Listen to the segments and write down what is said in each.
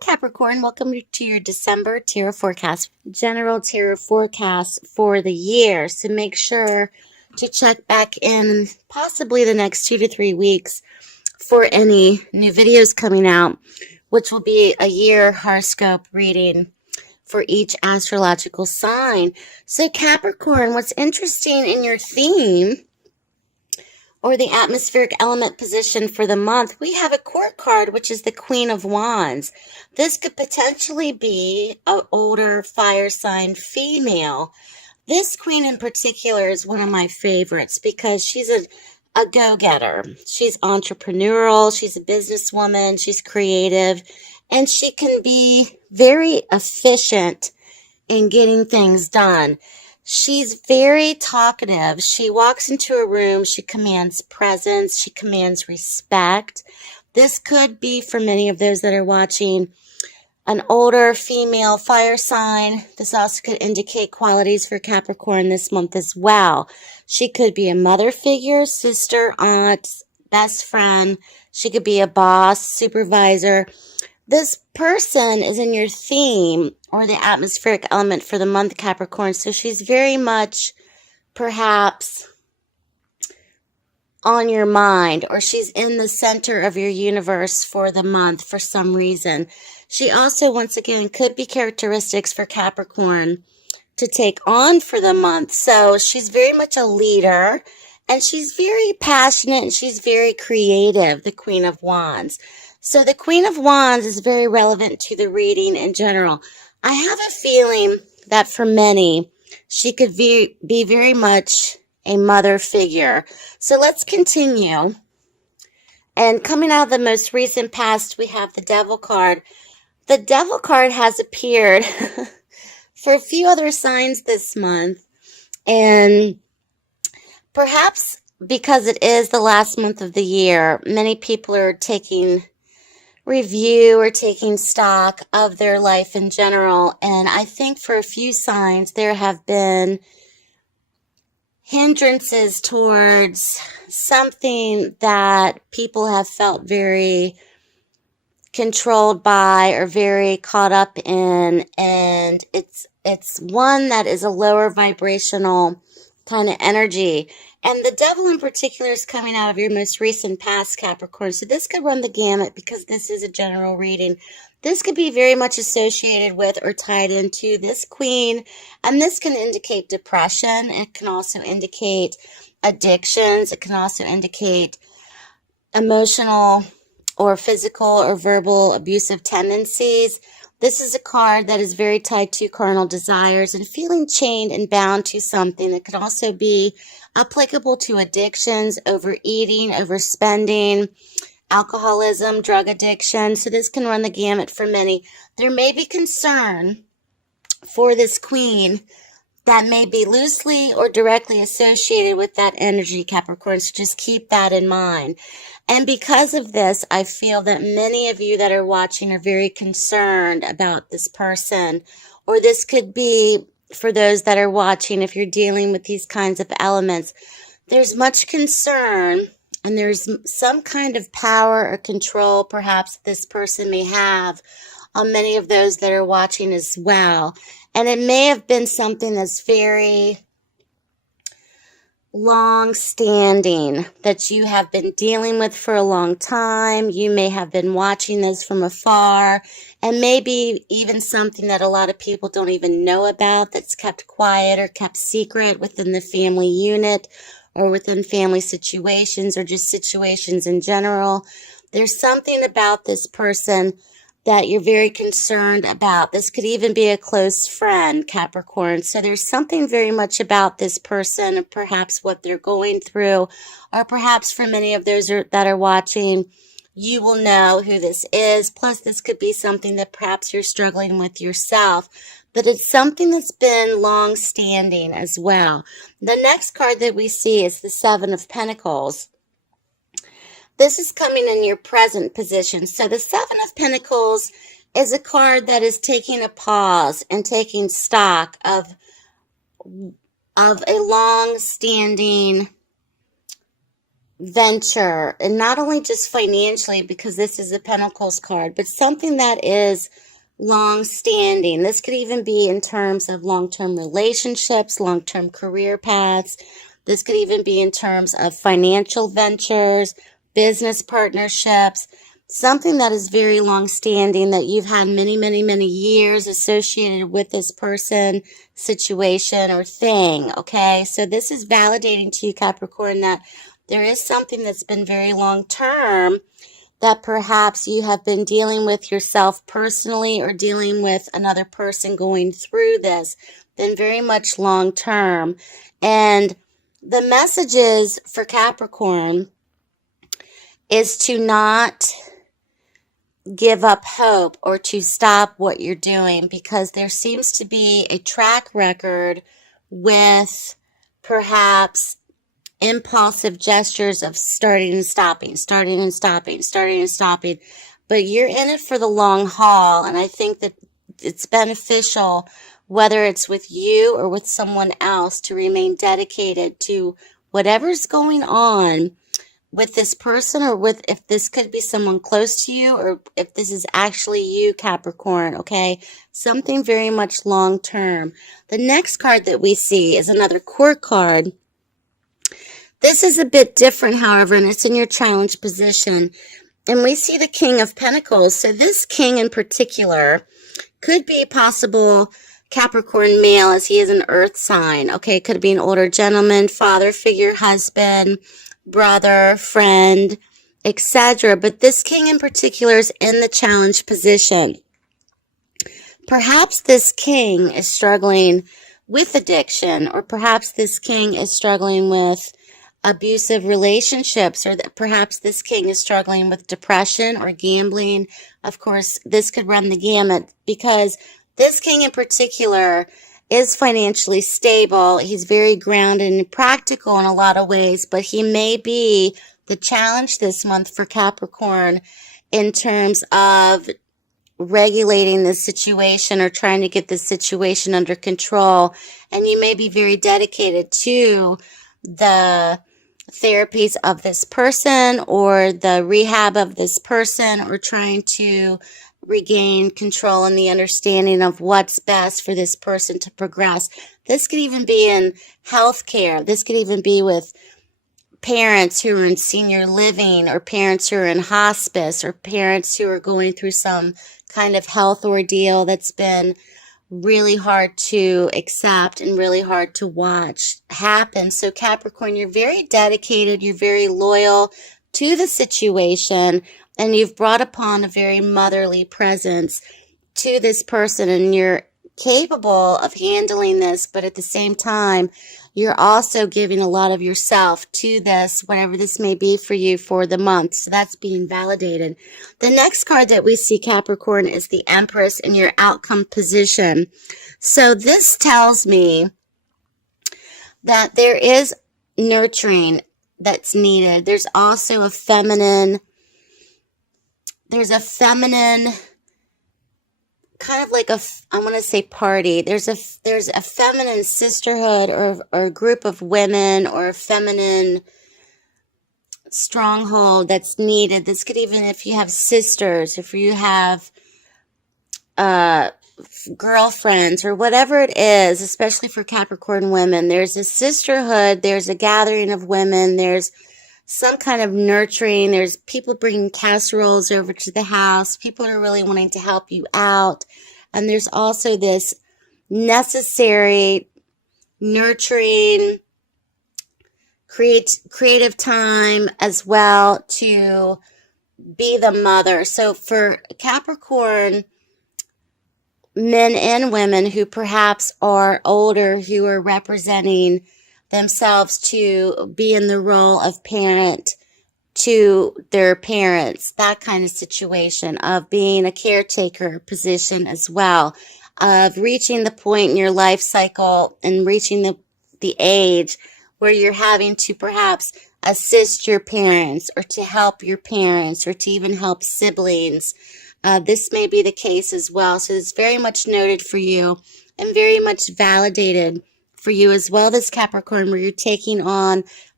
Capricorn, welcome to your December tarot forecast, general tarot forecast for the year. So make sure to check back in possibly the next 2 to 3 weeks for any new videos coming out, which will be a year horoscope reading for each astrological sign. So Capricorn, what's interesting in your theme or the atmospheric element position for the month, we have a court card, which is the Queen of Wands. This could potentially be an older fire sign female. This queen in particular is one of my favorites because she's a go-getter. She's entrepreneurial, she's a businesswoman, she's creative, and she can be very efficient in getting things done. She's very talkative. She walks into a room, she commands presence, she commands respect. This could be, for many of those that are watching, an older female fire sign. This also could indicate qualities for Capricorn this month as well. She could be a mother figure, sister, aunt, best friend. She could be a boss, supervisor. This person is in your theme or the atmospheric element for the month, Capricorn. So she's very much perhaps on your mind, or she's in the center of your universe for the month for some reason. She also, once again, could be characteristics for Capricorn to take on for the month. So she's very much a leader, and she's very passionate, and she's very creative, the Queen of Wands. So the Queen of Wands is very relevant to the reading in general. I have a feeling that for many, she could be very much a mother figure. So let's continue. And coming out of the most recent past, we have the Devil card. The Devil card has appeared for a few other signs this month. And perhaps because it is the last month of the year, many people are taking review or taking stock of their life in general. And I think for a few signs, there have been hindrances towards something that people have felt very controlled by or very caught up in. And it's one that is a lower vibrational kind of energy. And the Devil in particular is coming out of your most recent past, Capricorn. So this could run the gamut because this is a general reading. This could be very much associated with or tied into this queen. And this can indicate depression. It can also indicate addictions. It can also indicate emotional or physical or verbal abusive tendencies. This is a card that is very tied to carnal desires and feeling chained and bound to something. That could also be applicable to addictions, overeating, overspending, alcoholism, drug addiction. So this can run the gamut for many. There may be concern for this queen that may be loosely or directly associated with that energy, Capricorn. So just keep that in mind. And because of this, I feel that many of you that are watching are very concerned about this person. Or this could be, for those that are watching, if you're dealing with these kinds of elements, there's much concern and there's some kind of power or control perhaps this person may have on many of those that are watching as well. And it may have been something that's very long-standing that you have been dealing with for a long time. You may have been watching this from afar, and maybe even something that a lot of people don't even know about, that's kept quiet or kept secret within the family unit or within family situations or just situations in general. There's something about this person that you're very concerned about. This could even be a close friend, Capricorn. So there's something very much about this person, perhaps what they're going through, or perhaps for many of those that are watching, you will know who this is. Plus, this could be something that perhaps you're struggling with yourself, but it's something that's been long-standing as well. The next card that we see is the Seven of Pentacles. This is coming in your present position. So the Seven of Pentacles is a card that is taking a pause and taking stock of a long-standing venture, and not only just financially, because this is a Pentacles card, but something that is long standing. This could even be in terms of long-term relationships, long-term career paths. This could even be in terms of financial ventures, business partnerships, something that is very long standing that you've had many, many, many years associated with this person, situation, or thing. Okay, so this is validating to you, Capricorn, that there is something that's been very long term that perhaps you have been dealing with yourself personally or dealing with another person going through this, been very much long term. And the messages for Capricorn is to not give up hope or to stop what you're doing, because there seems to be a track record with perhaps impulsive gestures of starting and stopping, starting and stopping, starting and stopping. But you're in it for the long haul, and I think that it's beneficial, whether it's with you or with someone else, to remain dedicated to whatever's going on with this person, or with, if this could be someone close to you, or if this is actually you, Capricorn, okay? Something very much long term. The next card that we see is another court card. This is a bit different, however, and it's in your challenge position. And we see the King of Pentacles. So this king in particular could be a possible Capricorn male, as he is an earth sign. Okay, it could be an older gentleman, father figure, husband, brother, friend, etc. But this king in particular is in the challenge position. Perhaps this king is struggling with addiction, or perhaps this king is struggling with abusive relationships, or that perhaps this king is struggling with depression or gambling. Of course, this could run the gamut, because this king in particular is financially stable. He's very grounded and practical in a lot of ways, but he may be the challenge this month for Capricorn in terms of regulating the situation or trying to get the situation under control. And you may be very dedicated to the therapies of this person, or the rehab of this person, or trying to regain control and the understanding of what's best for this person to progress. This could even be in healthcare. This could even be with parents who are in senior living, or parents who are in hospice, or parents who are going through some kind of health ordeal that's been really hard to accept and really hard to watch happen. So Capricorn, you're very dedicated, you're very loyal to the situation, and you've brought upon a very motherly presence to this person, and you're capable of handling this, but at the same time, you're also giving a lot of yourself to this, whatever this may be for you for the month. So that's being validated. The next card that we see, Capricorn, is the Empress in your outcome position. So this tells me that there is nurturing that's needed. There's also a feminine, kind of like I want to say party. There's a feminine sisterhood, or a group of women, or a feminine stronghold that's needed. This could even, if you have sisters, if you have girlfriends, or whatever it is, especially for Capricorn women, there's a sisterhood, there's a gathering of women, there's some kind of nurturing, there's people bringing casseroles over to the house, people are really wanting to help you out, and there's also this necessary nurturing, creative time as well to be the mother. So for Capricorn men and women who perhaps are older, who are representing themselves to be in the role of parent to their parents, that kind of situation, of being a caretaker position as well, of reaching the point in your life cycle and reaching the age where you're having to perhaps assist your parents, or to help your parents, or to even help siblings. This may be the case as well. So it's very much noted for you and very much validated for you as well, this Capricorn, where you're taking on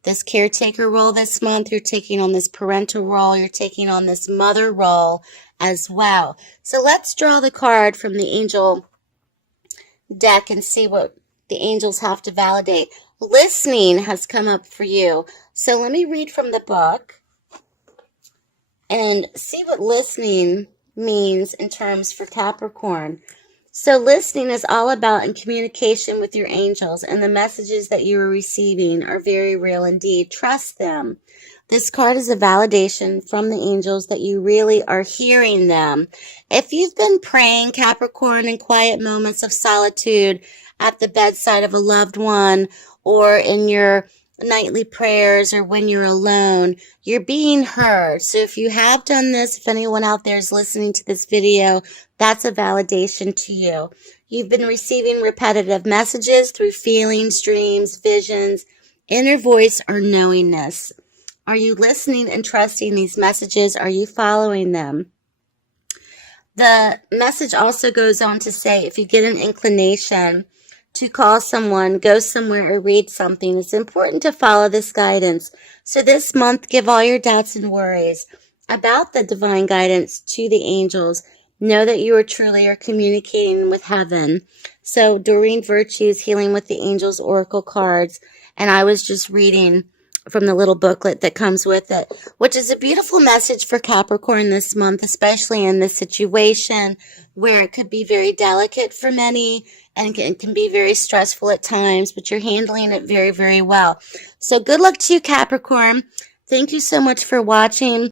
this caretaker role this month. You're taking on this parental role. You're taking on this mother role as well. So let's draw the card from the angel deck and see what the angels have to validate. Listening has come up for you. So let me read from the book and see what listening means in terms for Capricorn. So listening is all about in communication with your angels, and the messages that you are receiving are very real indeed. Trust them. This card is a validation from the angels that you really are hearing them. If you've been praying, Capricorn, in quiet moments of solitude at the bedside of a loved one, or in your nightly prayers, or when you're alone, you're being heard. So if you have done this, if anyone out there is listening to this video, that's a validation to you. You've been receiving repetitive messages through feelings, dreams, visions, inner voice, or knowingness. Are you listening and trusting these messages? Are you following them? The message also goes on to say, if you get an inclination to call someone, go somewhere, or read something, it's important to follow this guidance. So this month, give all your doubts and worries about the divine guidance to the angels. Know that you are communicating with heaven. So Doreen Virtue's Healing with the Angels Oracle cards, and I was just reading from the little booklet that comes with it, which is a beautiful message for Capricorn this month, especially in this situation where it could be very delicate for many and it can be very stressful at times, but you're handling it very, very well. So good luck to you, Capricorn. Thank you so much for watching.